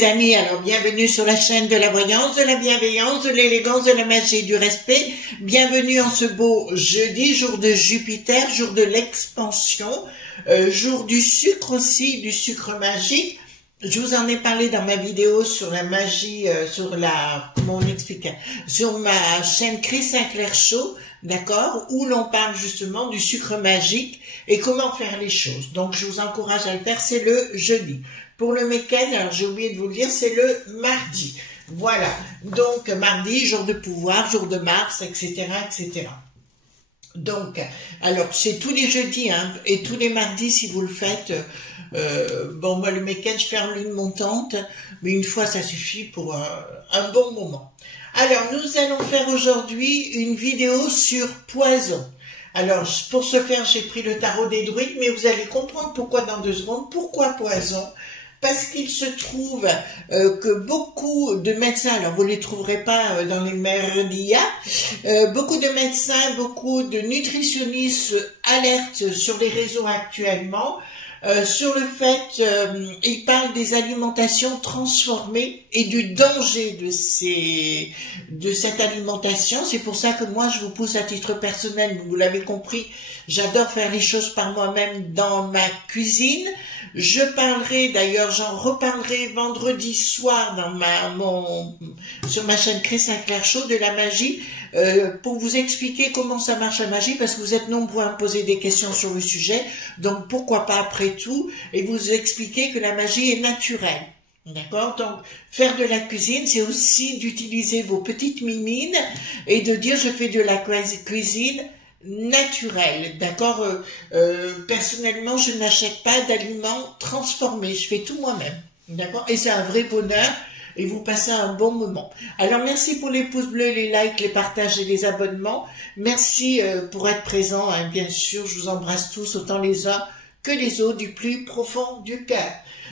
les amis, alors bienvenue sur la chaîne de la voyance, de la bienveillance, de l'élégance, de la magie et du respect. Bienvenue en ce beau jeudi, jour de Jupiter, jour de l'expansion, jour du sucre aussi, du sucre magique. Je vous en ai parlé dans ma vidéo sur la magie, comment on explique, sur ma chaîne Chris Sinclair Show, d'accord, où l'on parle justement du sucre magique et comment faire les choses. Donc je vous encourage à le faire, c'est le jeudi. Pour le week-end, alors j'ai oublié de vous le dire, c'est le mardi. Voilà, donc mardi, jour de pouvoir, jour de Mars, etc., etc. Donc, alors c'est tous les jeudis hein, et tous les mardis si vous le faites. Bon, moi le week-end je fais en lune montante, mais une fois ça suffit pour un bon moment. Alors nous allons faire aujourd'hui une vidéo sur poison. Alors pour ce faire j'ai pris le tarot des druides, mais vous allez comprendre pourquoi dans 2 secondes. Pourquoi poison? Parce qu'il se trouve que beaucoup de médecins, alors vous ne les trouverez pas dans les merdias, beaucoup de médecins, beaucoup de nutritionnistes alertent sur les réseaux actuellement sur le fait, ils parlent des alimentations transformées et du danger de cette alimentation. C'est pour ça que moi je vous pousse à titre personnel, vous l'avez compris, j'adore faire les choses par moi-même dans ma cuisine. Je parlerai, d'ailleurs j'en reparlerai vendredi soir sur ma chaîne Chris Sinclair Show de la magie, pour vous expliquer comment ça marche la magie, parce que vous êtes nombreux à me poser des questions sur le sujet, donc pourquoi pas après tout, et vous expliquer que la magie est naturelle. D'accord? Donc, faire de la cuisine, c'est aussi d'utiliser vos petites mimines et de dire je fais de la cuisine naturelle. D'accord? Personnellement, je n'achète pas d'aliments transformés, je fais tout moi-même. D'accord? Et c'est un vrai bonheur. Et vous passez un bon moment. Alors merci pour les pouces bleus, les likes, les partages et les abonnements. Merci pour être présent, hein, bien sûr, je vous embrasse tous, autant les uns que les autres, du plus profond du cœur.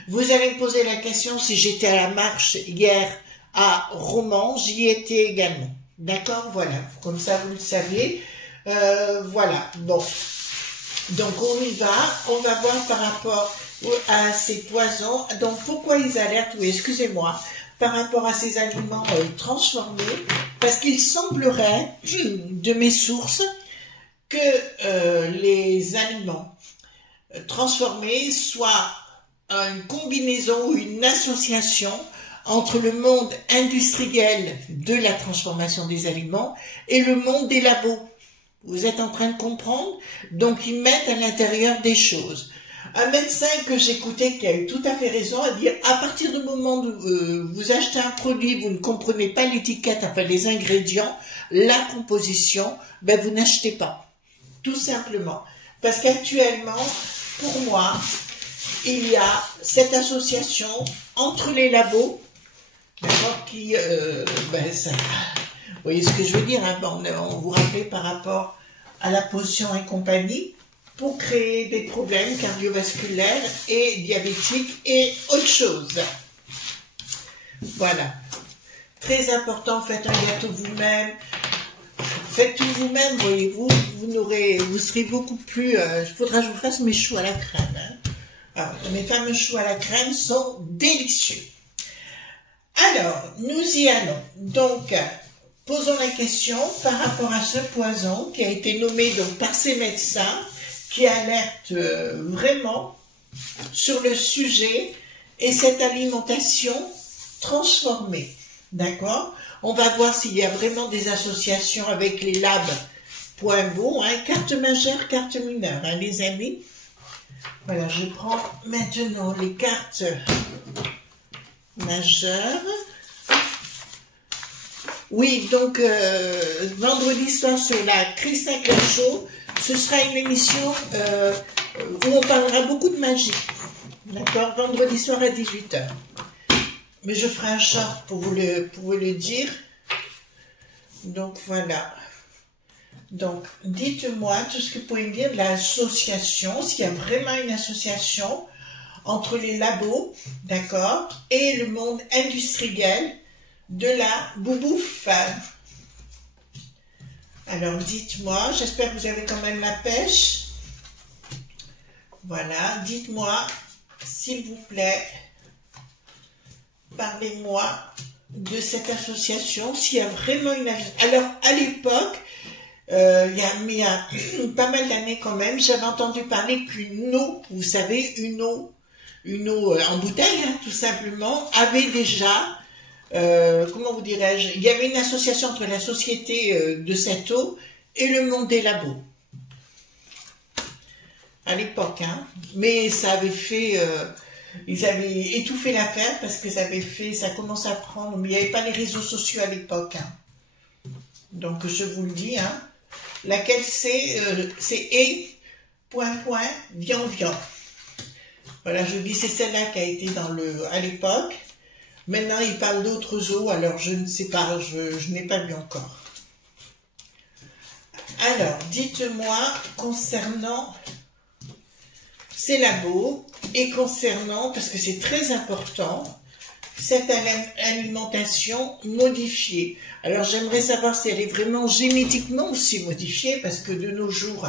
Vous allez me poser la question si j'étais à la marche hier à Romans, j'y étais également. D'accord, voilà, comme ça vous le saviez. Voilà, bon. Donc on y va, on va voir par rapport à ces poisons. Donc pourquoi ils alertent, oui, excusez-moi, par rapport à ces aliments transformés, parce qu'il semblerait, de mes sources, que les aliments transformés soient une combinaison ou une association entre le monde industriel de la transformation des aliments et le monde des labos. Vous êtes en train de comprendre? Donc ils mettent à l'intérieur des choses. Un médecin que j'écoutais qui a eu tout à fait raison a dit à partir du moment où vous achetez un produit, vous ne comprenez pas l'étiquette, enfin les ingrédients, la composition, ben vous n'achetez pas. Tout simplement. Parce qu'actuellement, pour moi, il y a cette association entre les labos, d'accord, qui, ça, vous voyez ce que je veux dire, hein, on vous rappelle par rapport à la potion et compagnie, pour créer des problèmes cardiovasculaires et diabétiques et autre chose. Voilà. Très important, faites un gâteau vous-même. Faites tout vous-même, voyez-vous, vous serez beaucoup plus... il faudra que je vous fasse mes choux à la crème. Hein. Alors, mes fameux choux à la crème sont délicieux. Alors, nous y allons. Donc, posons la question par rapport à ce poison qui a été nommé donc, par ces médecins, qui alerte vraiment sur le sujet et cette alimentation transformée. D'accord? On va voir s'il y a vraiment des associations avec les labs. Point beau, hein, carte majeure, carte mineure, hein, les amis. Voilà, je prends maintenant les cartes majeures. Oui, donc vendredi soir sur la Chris Sinclair Show, ce sera une émission où on parlera beaucoup de magie. D'accord? Vendredi soir à 18 h. Mais je ferai un short pour vous le dire. Donc voilà. Donc dites-moi tout ce que vous pouvez me dire de l'association, s'il y a vraiment une association entre les labos, d'accord, et le monde industriel de la boubouffe. Alors dites-moi, j'espère que vous avez quand même la pêche. Voilà, dites-moi, s'il vous plaît, parlez-moi de cette association, s'il y a vraiment une... Alors, à l'époque, il y a pas mal d'années quand même, j'avais entendu parler qu'une eau, vous savez, une eau en bouteille, hein, tout simplement, avait déjà, comment vous dirais-je, il y avait une association entre la société de cette eau et le monde des labos. À l'époque, hein. Mais ça avait fait... ils avaient étouffé l'affaire parce que ça commençait à prendre, mais il n'y avait pas les réseaux sociaux à l'époque, hein. Donc, je vous le dis, hein. Laquelle c'est vian. Voilà, je dis c'est celle-là qui a été à l'époque. Maintenant, il parle d'autres eaux, alors je ne sais pas, je n'ai pas vu encore. Alors, dites-moi concernant ces labos et concernant, parce que c'est très important, cette alimentation modifiée. Alors, j'aimerais savoir si elle est vraiment génétiquement aussi modifiée, parce que de nos jours,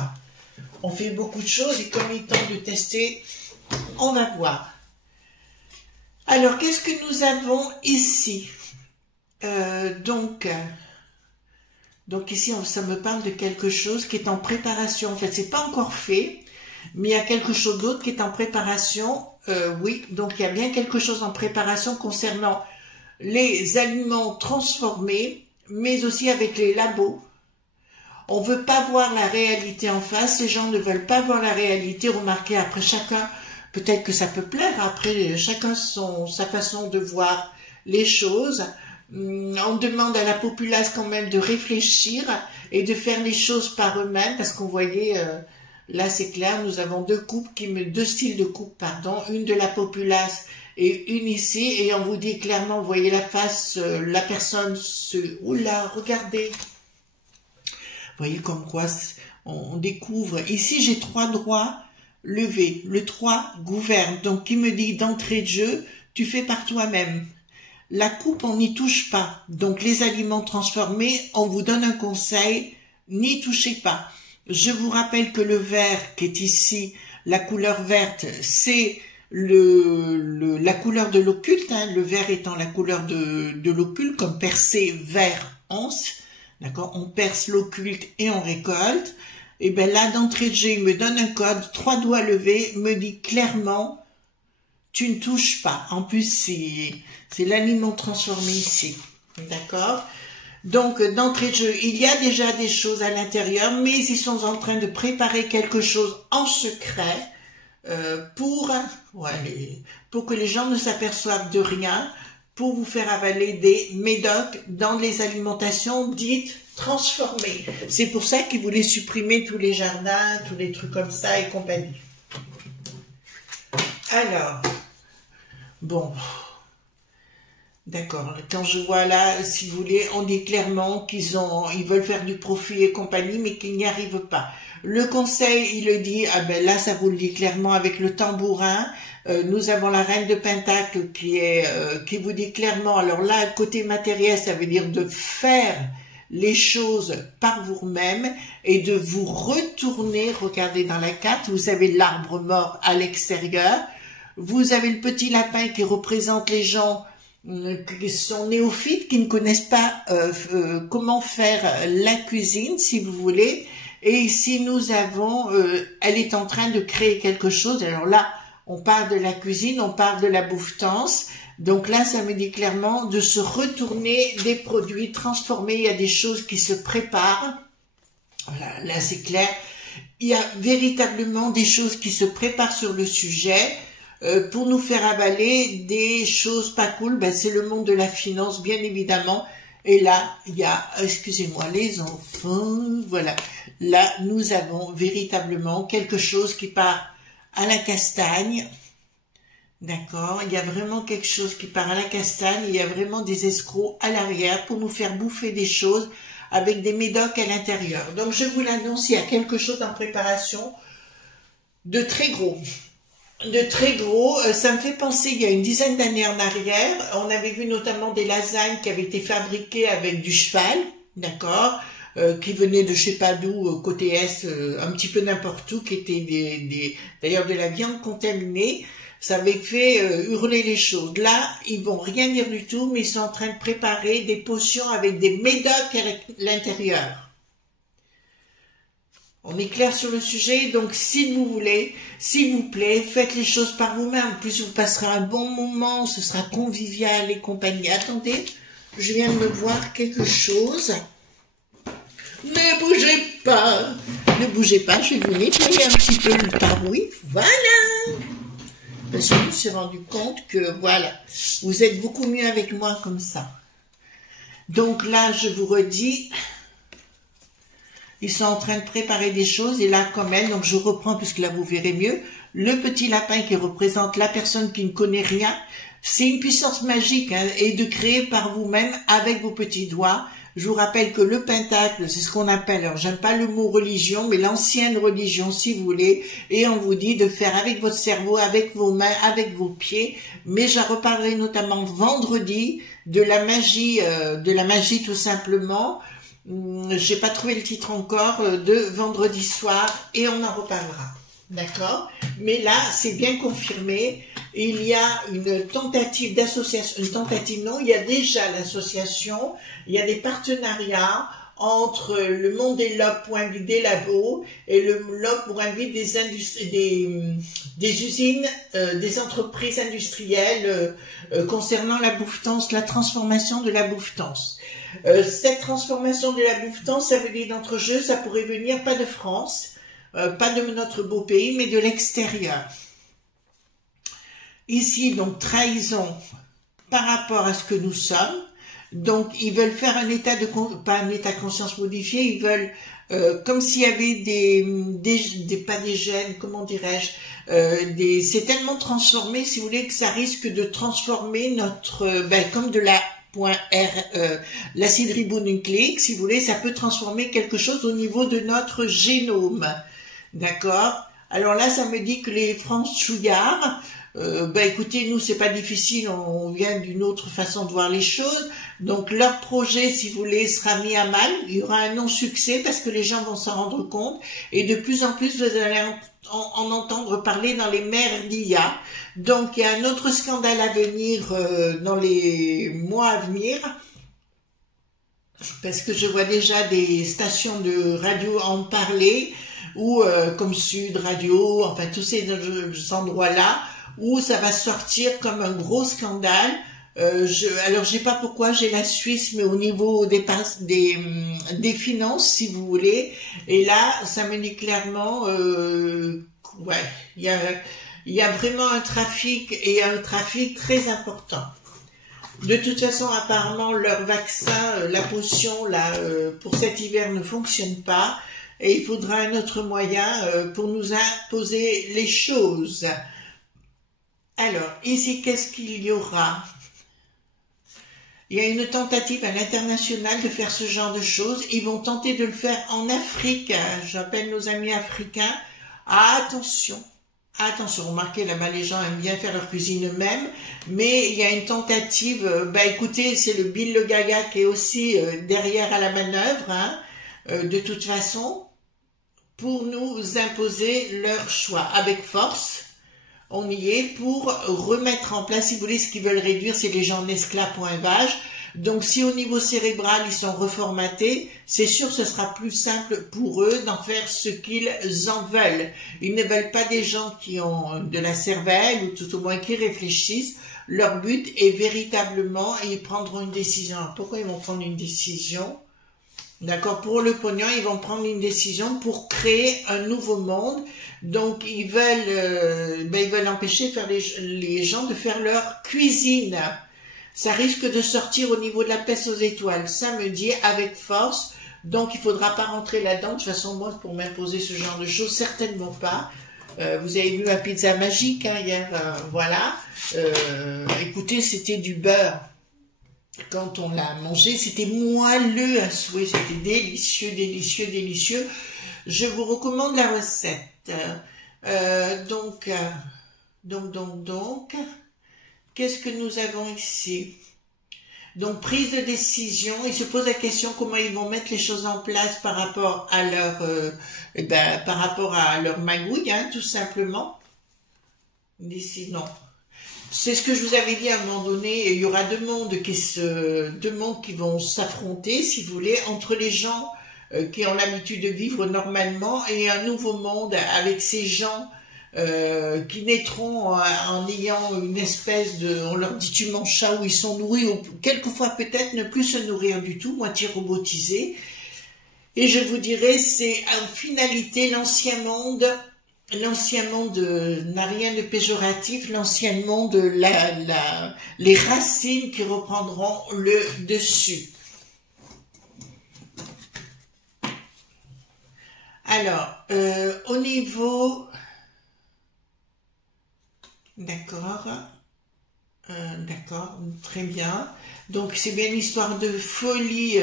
on fait beaucoup de choses et comme il est temps de tester, on va voir. Alors, qu'est-ce que nous avons ici? Donc ici, ça me parle de quelque chose qui est en préparation. En fait, c'est pas encore fait, mais il y a quelque chose d'autre qui est en préparation. Oui, donc il y a bien quelque chose en préparation concernant les aliments transformés, mais aussi avec les labos. On veut pas voir la réalité en face, les gens ne veulent pas voir la réalité. Remarquez, après chacun, peut-être que ça peut plaire, après chacun sa façon de voir les choses. On demande à la populace quand même de réfléchir et de faire les choses par eux-mêmes, parce qu'on voyait... là, c'est clair, nous avons deux styles de coupe, pardon, une de la populace et une ici, et on vous dit clairement, vous voyez la face, la personne oula, regardez. Vous voyez comme quoi on découvre. Ici, j'ai 3 doigts levés. Le 3 gouverne, donc qui me dit d'entrée de jeu, tu fais par toi-même. La coupe, on n'y touche pas. Donc, les aliments transformés, on vous donne un conseil, n'y touchez pas. Je vous rappelle que le vert qui est ici, la couleur verte, c'est la couleur de l'occulte, hein, le vert étant la couleur de l'occulte, comme percer vert once, d'accord, on perce l'occulte et on récolte. Et bien là, d'entrée de jeu, il me donne un code, 3 doigts levés, me dit clairement, tu ne touches pas. En plus, c'est l'aliment transformé ici, d'accord. Donc, d'entrée de jeu, il y a déjà des choses à l'intérieur, mais ils sont en train de préparer quelque chose en secret pour que les gens ne s'aperçoivent de rien, pour vous faire avaler des médocs dans les alimentations dites transformées. C'est pour ça qu'ils voulaient supprimer tous les jardins, tous les trucs comme ça et compagnie. Alors, bon... D'accord, quand je vois là, si vous voulez, on dit clairement qu'ils veulent faire du profit et compagnie, mais qu'ils n'y arrivent pas. Le conseil, il le dit, ah ben là, ça vous le dit clairement avec le tambourin. Nous avons la reine de Pentacle qui vous dit clairement, alors là, côté matériel, ça veut dire de faire les choses par vous-même et de vous retourner, regardez dans la carte, vous avez l'arbre mort à l'extérieur, vous avez le petit lapin qui représente les gens qui sont néophytes, qui ne connaissent pas comment faire la cuisine, si vous voulez. Et ici, nous avons, elle est en train de créer quelque chose. Alors là, on parle de la cuisine, on parle de la bouffetance. Donc là, ça me dit clairement de se retourner des produits transformés. Il y a des choses qui se préparent. Voilà, là, c'est clair. Il y a véritablement des choses qui se préparent sur le sujet. Pour nous faire avaler des choses pas cool, ben c'est le monde de la finance, bien évidemment. Et là, il y a, excusez-moi les enfants, voilà. Là, nous avons véritablement quelque chose qui part à la castagne. D'accord, il y a vraiment quelque chose qui part à la castagne. Il y a vraiment des escrocs à l'arrière pour nous faire bouffer des choses avec des médocs à l'intérieur. Donc, je vous l'annonce, il y a quelque chose en préparation de très gros. Ça me fait penser, il y a une dizaine d'années en arrière, on avait vu notamment des lasagnes qui avaient été fabriquées avec du cheval, d'accord, qui venaient de je sais pas d'où, côté Est, un petit peu n'importe où, qui étaient d'ailleurs de la viande contaminée. ça avait fait hurler les choses. Là, ils vont rien dire du tout, mais ils sont en train de préparer des potions avec des médocs à l'intérieur. On est clair sur le sujet, donc si vous voulez, s'il vous plaît, faites les choses par vous-même. En plus, vous passerez un bon moment, ce sera convivial et compagnie. Attendez, je viens de me voir quelque chose. Ne bougez pas, ne bougez pas, je vais vous nettoyer un petit peu le parouille, voilà. Parce que je me suis rendu compte que, voilà, vous êtes beaucoup mieux avec moi comme ça. Donc là, je vous redis, ils sont en train de préparer des choses, et là, comme elle, donc je reprends, puisque là, vous verrez mieux, le petit lapin qui représente la personne qui ne connaît rien, c'est une puissance magique, hein, et de créer par vous-même avec vos petits doigts. Je vous rappelle que le pentacle, c'est ce qu'on appelle, alors j'aime pas le mot religion, mais l'ancienne religion si vous voulez, et on vous dit de faire avec votre cerveau, avec vos mains, avec vos pieds, mais j'en reparlerai notamment vendredi de la magie tout simplement. J'ai pas trouvé le titre encore, de vendredi soir, et on en reparlera. D'accord? Mais là, c'est bien confirmé. Il y a une tentative d'association, une tentative non, il y a déjà l'association, il y a des partenariats entre le monde des lobes.ly des labos et le lobes.ly des usines, des entreprises industrielles concernant la bouffetance, la transformation de la bouffetance. Cette transformation de la bouffetance, ça veut dire d'entrejeu, ça pourrait venir pas de France, pas de notre beau pays, mais de l'extérieur. Ici, donc, trahison par rapport à ce que nous sommes. Donc, ils veulent faire un état de, pas un état de conscience modifié, ils veulent, comme s'il y avait pas des gènes, comment dirais-je, c'est tellement transformé, si vous voulez, que ça risque de transformer notre, comme de la l'acide ribonucléique, si vous voulez, ça peut transformer quelque chose au niveau de notre génome. D'accord? Alors là, ça me dit que les franchouillards, écoutez, nous, c'est pas difficile, on vient d'une autre façon de voir les choses. Donc, leur projet, si vous voulez, sera mis à mal. Il y aura un non-succès parce que les gens vont s'en rendre compte. Et de plus en plus, vous allez en entendre parler dans les merdias. Donc, il y a un autre scandale à venir dans les mois à venir. Parce que je vois déjà des stations de radio en parler, ou comme Sud Radio, enfin tous ces endroits-là, où ça va sortir comme un gros scandale. Alors je sais pas pourquoi j'ai la Suisse, mais au niveau des finances, si vous voulez, et là ça me dit clairement, ouais, il y a vraiment un trafic, et un trafic très important. De toute façon, apparemment, leur vaccin, la potion là pour cet hiver ne fonctionne pas, et il faudra un autre moyen pour nous imposer les choses. Alors, ici, qu'est-ce qu'il y aura? Il y a une tentative à l'international de faire ce genre de choses. Ils vont tenter de le faire en Afrique. J'appelle nos amis africains. Attention, attention. Remarquez, là-bas, les gens aiment bien faire leur cuisine eux-mêmes. Mais il y a une tentative. Écoutez, c'est le Bill le Gaga qui est aussi derrière à la manœuvre. Hein, de toute façon, pour nous imposer leur choix avec force. On y est pour remettre en place, si vous voulez, ce qu'ils veulent réduire, c'est les gens en esclavage. Donc, si au niveau cérébral, ils sont reformatés, c'est sûr que ce sera plus simple pour eux d'en faire ce qu'ils en veulent. Ils ne veulent pas des gens qui ont de la cervelle, ou tout au moins qui réfléchissent. Leur but est véritablement, et ils prendront une décision. Alors, pourquoi ils vont prendre une décision? D'accord, pour le pognon, ils vont prendre une décision pour créer un nouveau monde. Donc, ils veulent empêcher de faire les gens de faire leur cuisine. Ça risque de sortir au niveau de la peste aux étoiles. Ça me dit avec force. Donc, il faudra pas rentrer là-dedans. De toute façon, moi, pour m'imposer ce genre de choses, certainement pas. Vous avez vu ma pizza magique hein, hier, voilà. Écoutez, c'était du beurre. Quand on l'a mangé, c'était moelleux à souhait, c'était délicieux, délicieux, délicieux. Je vous recommande la recette. Donc, qu'est-ce que nous avons ici? Donc, prise de décision. Ils se posent la question comment ils vont mettre les choses en place par rapport à leur, par rapport à leur magouille, hein, tout simplement. D'ici, non. C'est ce que je vous avais dit à un moment donné, il y aura deux mondes qui vont s'affronter, si vous voulez, entre les gens qui ont l'habitude de vivre normalement et un nouveau monde avec ces gens qui naîtront en ayant une espèce de, on leur dit tu manges ça, où ils sont nourris, ou quelquefois peut-être ne plus se nourrir du tout, moitié robotisés. Et je vous dirais, c'est en finalité l'ancien monde n'a rien de péjoratif, l'ancien monde, les racines qui reprendront le dessus. Alors, au niveau... D'accord, d'accord, très bien. Donc c'est bien l'histoire de folie,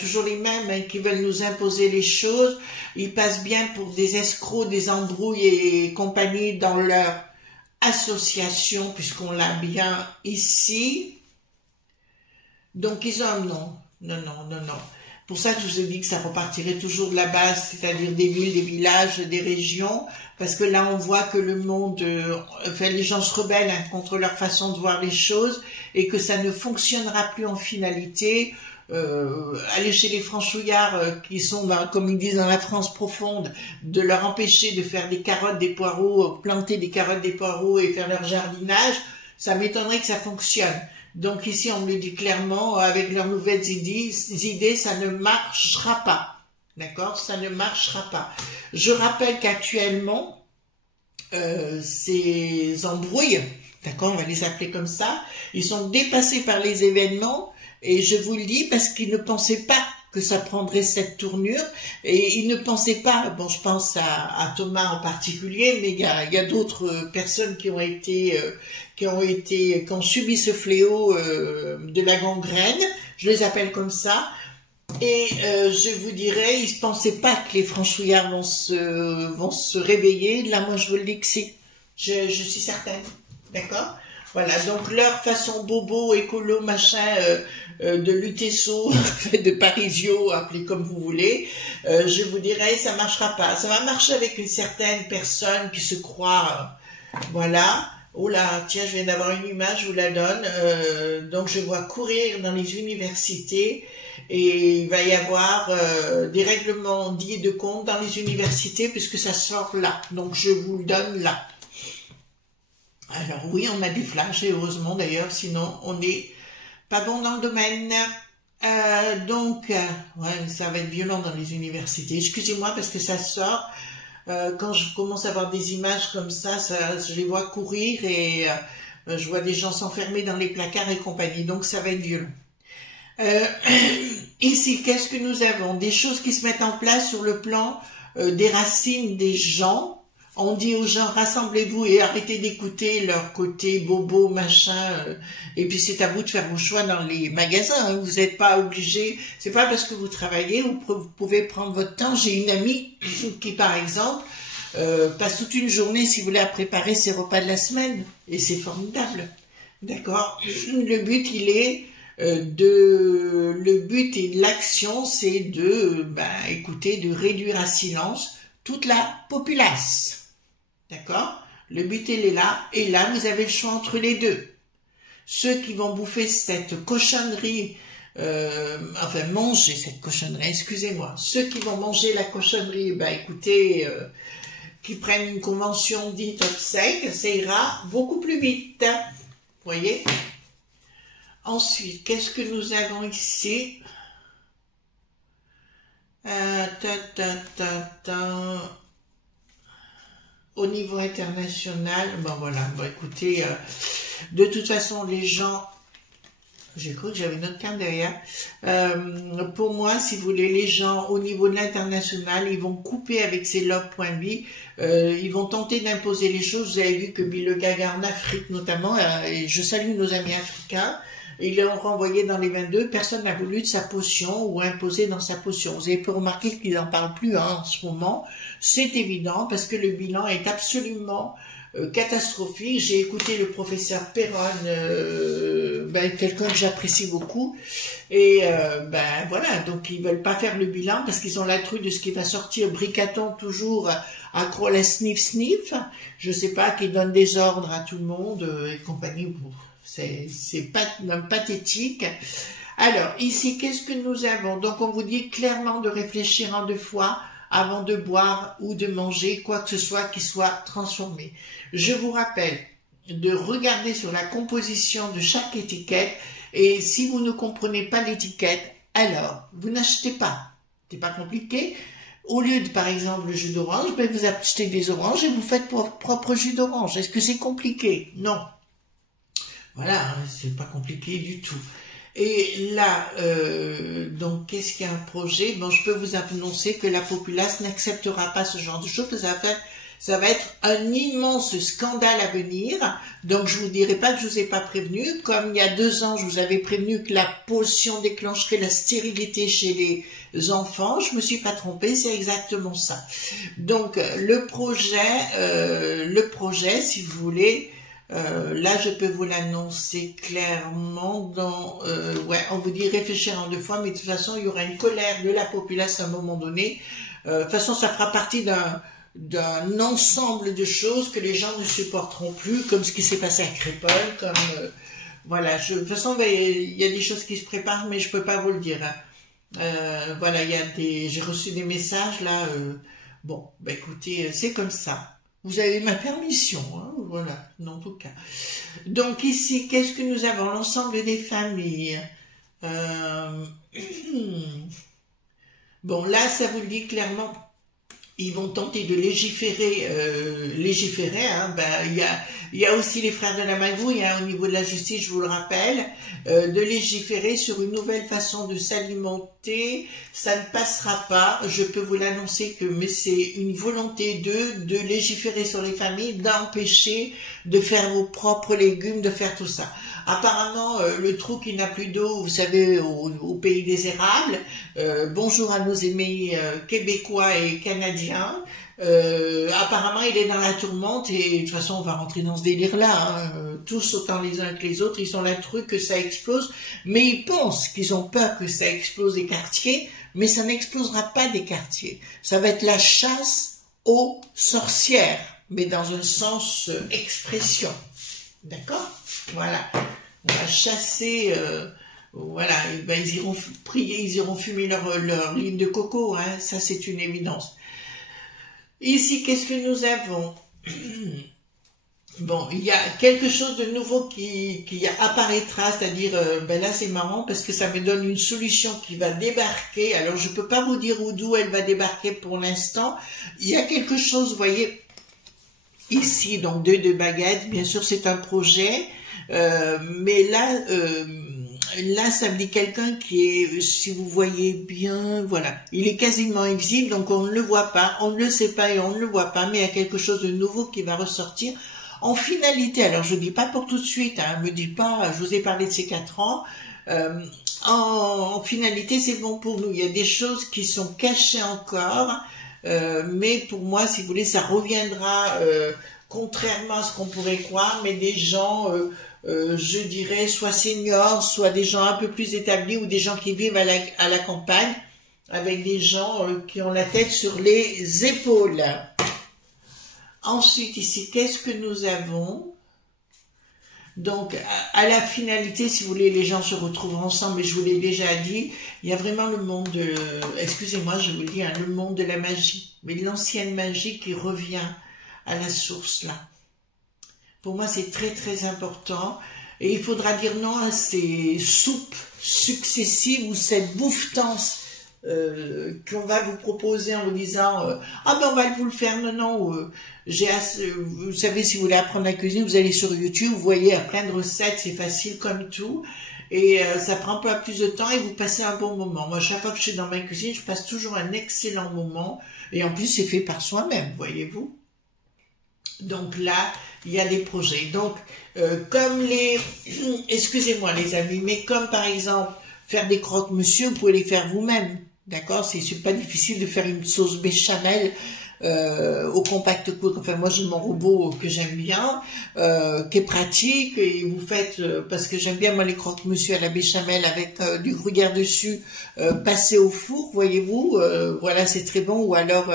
toujours les mêmes hein, qui veulent nous imposer les choses. Ils passent bien pour des escrocs, des embrouilles et compagnie dans leur association, puisqu'on l'a bien ici. Donc ils ont un nom. Non. Pour ça que je vous ai dit que ça repartirait toujours de la base, c'est-à-dire des villes, des villages, des régions, parce que là on voit que le monde, les gens se rebellent hein, contre leur façon de voir les choses et que ça ne fonctionnera plus en finalité. Aller chez les franchouillards qui sont, comme ils disent dans la France profonde, de leur empêcher de faire des carottes, des poireaux, planter des carottes, des poireaux et faire leur jardinage, ça m'étonnerait que ça fonctionne. Donc ici, on me le dit clairement, avec leurs nouvelles idées, ça ne marchera pas. D'accord? Ça ne marchera pas. Je rappelle qu'actuellement, ces embrouilles, d'accord, on va les appeler comme ça, ils sont dépassés par les événements, et je vous le dis parce qu'ils ne pensaient pas que ça prendrait cette tournure, et ils ne pensaient pas, bon je pense à Thomas en particulier, mais il y a d'autres personnes qui ont subi ce fléau de la gangrène, je les appelle comme ça, et je vous dirais, ils ne pensaient pas que les franchouillards vont se réveiller, là moi je vous le dis que si, je suis certaine, d'accord? Voilà, donc leur façon bobo, écolo, machin, de Lutesso, de Parisio, appelez comme vous voulez, je vous dirais, ça marchera pas. Ça va marcher avec une certaine personne qui se croit, voilà. Oh là, tiens, je viens d'avoir une image, je vous la donne. Donc je vois courir dans les universités et il va y avoir des règlements dits de compte dans les universités puisque ça sort là. Donc je vous le donne là. Alors oui, on a des flashs, et heureusement d'ailleurs, sinon on n'est pas bon dans le domaine. Ouais, ça va être violent dans les universités. Excusez-moi parce que ça sort. Quand je commence à avoir des images comme ça, je les vois courir et je vois des gens s'enfermer dans les placards et compagnie. Donc ça va être violent. Ici, qu'est-ce que nous avons? Des choses qui se mettent en place sur le plan des racines des gens. On dit aux gens, rassemblez-vous et arrêtez d'écouter leur côté bobo, machin, et puis c'est à vous de faire vos choix dans les magasins, hein. Vous n'êtes pas obligé, c'est pas parce que vous travaillez, vous pouvez prendre votre temps. J'ai une amie qui, par exemple, passe toute une journée, si vous voulez, à préparer ses repas de la semaine, et c'est formidable, d'accord? Le but, le but et l'action, c'est de, écoutez, de réduire à silence toute la populace. D'accord? Le but, il est là. Et là, vous avez le choix entre les deux. Ceux qui vont bouffer cette cochonnerie, manger cette cochonnerie, excusez-moi. Ceux qui vont manger la cochonnerie, écoutez, qui prennent une convention dite obsèque, ça ira beaucoup plus vite. Vous voyez? Ensuite, qu'est-ce que nous avons ici? Au niveau international, écoutez, de toute façon, les gens, j'ai cru que j'avais une autre carte derrière, pour moi, si vous voulez, les gens, au niveau de l'international, ils vont couper avec ces lobes.bi, ils vont tenter d'imposer les choses. Vous avez vu que Bill Gaga en Afrique, notamment, et je salue nos amis africains, ils l'ont renvoyé dans les 22, personne n'a voulu de sa potion ou imposé dans sa potion. Vous avez pu remarquer qu'ils n'en parlent plus en ce moment. C'est évident parce que le bilan est absolument catastrophique. J'ai écouté le professeur Perron, quelqu'un que j'apprécie beaucoup, et voilà, donc ils veulent pas faire le bilan parce qu'ils ont la truc de ce qui va sortir. Bricaton toujours accro à la sniff, je sais pas, qui donne des ordres à tout le monde et compagnie. C'est pathétique. Alors, ici, qu'est-ce que nous avons? Donc, on vous dit clairement de réfléchir en 2 fois avant de boire ou de manger quoi que ce soit qui soit transformé. Je vous rappelle de regarder sur la composition de chaque étiquette, et si vous ne comprenez pas l'étiquette, alors, vous n'achetez pas. C'est pas compliqué. Au lieu de, par exemple, le jus d'orange, vous achetez des oranges et vous faites votre propre jus d'orange. Est-ce que c'est compliqué? Non. Voilà, c'est pas compliqué du tout. Et là, donc, qu'est-ce qu'il y a un projet? Bon, je peux vous annoncer que la populace n'acceptera pas ce genre de choses, parce que ça va être un immense scandale à venir. Donc, je vous dirai pas que je vous ai pas prévenu. Comme il y a 2 ans, je vous avais prévenu que la potion déclencherait la stérilité chez les enfants. Je me suis pas trompée, c'est exactement ça. Donc, le projet, si vous voulez, là, je peux vous l'annoncer clairement. On vous dit réfléchir en 2 fois, mais de toute façon, il y aura une colère de la population à un moment donné. De toute façon, ça fera partie d'un ensemble de choses que les gens ne supporteront plus, comme ce qui s'est passé à Crépol, comme voilà. De toute façon, il y a des choses qui se préparent, mais je peux pas vous le dire. Voilà, j'ai reçu des messages là. Bon, écoutez, c'est comme ça. Vous avez ma permission, hein, voilà, en tout cas. Donc ici, qu'est-ce que nous avons? L'ensemble des familles. Bon, là, ça vous le dit clairement. Ils vont tenter de légiférer, hein, il y a aussi les frères de la Magouille, hein, au niveau de la justice, je vous le rappelle, de légiférer sur une nouvelle façon de s'alimenter. Ça ne passera pas, je peux vous l'annoncer mais c'est une volonté de légiférer sur les familles, d'empêcher de faire vos propres légumes, de faire tout ça. Apparemment, le trou qui n'a plus d'eau, vous savez, au pays des érables, bonjour à nos amis québécois et canadiens, apparemment il est dans la tourmente, et de toute façon on va rentrer dans ce délire-là, hein, tous autant les uns que les autres, ils ont la truc que ça explose, mais ils pensent qu'ils ont peur que ça explose des quartiers, mais ça n'explosera pas des quartiers, ça va être la chasse aux sorcières, mais dans un sens expression, d'accord? Voilà, on va chasser, voilà, ils iront prier, ils iront fumer leur ligne de coco, hein, ça c'est une évidence. Ici, qu'est-ce que nous avons? Bon, il y a quelque chose de nouveau qui apparaîtra, c'est-à-dire, là c'est marrant parce que ça me donne une solution qui va débarquer. Alors je peux pas vous dire d'où elle va débarquer pour l'instant. Il y a quelque chose, vous voyez, ici, donc 2 baguettes, bien sûr c'est un projet. Mais là, ça me dit quelqu'un qui est, si vous voyez bien, voilà, il est quasiment invisible, donc on ne le voit pas, on ne le sait pas et on ne le voit pas, mais il y a quelque chose de nouveau qui va ressortir. En finalité, alors je dis pas pour tout de suite, hein, me dis pas, je vous ai parlé de ces 4 ans, en finalité c'est bon pour nous, il y a des choses qui sont cachées encore, mais pour moi, si vous voulez, ça reviendra, contrairement à ce qu'on pourrait croire, mais des gens, je dirais, soit seniors, soit des gens un peu plus établis, ou des gens qui vivent à la campagne, avec des gens qui ont la tête sur les épaules. Ensuite, ici, qu'est-ce que nous avons? Donc, à la finalité, si vous voulez, les gens se retrouvent ensemble, mais je vous l'ai déjà dit, il y a vraiment le monde de, excusez-moi, je vous le dis, hein, le monde de la magie, mais de l'ancienne magie qui revient à la source, là. Pour moi, c'est très, très important. Et il faudra dire non à ces soupes successives ou cette bouffetance qu'on va vous proposer en vous disant ah ben on va vous le faire, non, vous savez, si vous voulez apprendre la cuisine, vous allez sur YouTube, vous voyez, à plein de recettes, c'est facile comme tout. Et ça prend pas plus de temps et vous passez un bon moment. Moi, chaque fois que je suis dans ma cuisine, je passe toujours un excellent moment. Et en plus, c'est fait par soi-même, voyez-vous. Donc là, il y a des projets. Donc, comme excusez-moi les amis, mais comme par exemple, faire des croque-monsieur, vous pouvez les faire vous-même. D'accord? C'est pas difficile de faire une sauce béchamel au compact cook. Enfin, moi j'ai mon robot que j'aime bien, qui est pratique, et vous faites, parce que j'aime bien moi les croque-monsieur à la béchamel avec du gruyère dessus, passé au four, voyez-vous, voilà, c'est très bon. Ou alors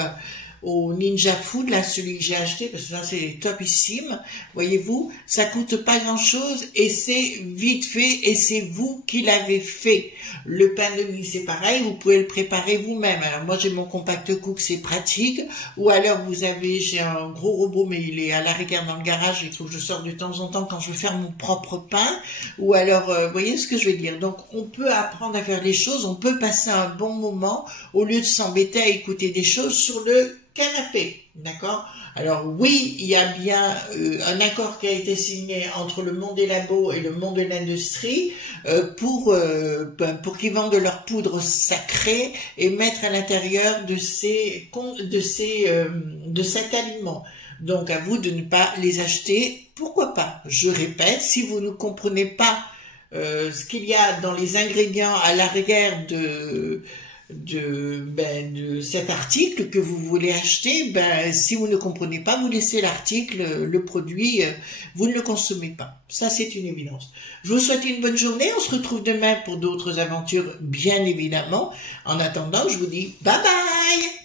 au Ninja Food, là, celui que j'ai acheté, parce que là, c'est topissime. Voyez-vous, ça coûte pas grand-chose et c'est vite fait et c'est vous qui l'avez fait. Le pain de mie, c'est pareil, vous pouvez le préparer vous-même. Alors, moi, j'ai mon compact cook, c'est pratique. Ou alors, j'ai un gros robot, mais il est à la rigueur dans le garage, il faut que je sorte de temps en temps quand je veux faire mon propre pain. Ou alors, vous voyez ce que je veux dire. Donc, on peut apprendre à faire les choses, on peut passer un bon moment au lieu de s'embêter à écouter des choses sur le canapé, d'accord? Alors oui, il y a bien un accord qui a été signé entre le monde des labos et le monde de l'industrie pour qu'ils vendent leur poudre sacrée et mettre à l'intérieur de cet aliment. Donc à vous de ne pas les acheter. Pourquoi pas? Je répète, si vous ne comprenez pas ce qu'il y a dans les ingrédients à l'arrière de cet article que vous voulez acheter, si vous ne comprenez pas, vous laissez l'article, le produit, vous ne le consommez pas. Ça, c'est une évidence. Je vous souhaite une bonne journée. On se retrouve demain pour d'autres aventures, bien évidemment. En attendant, je vous dis bye bye!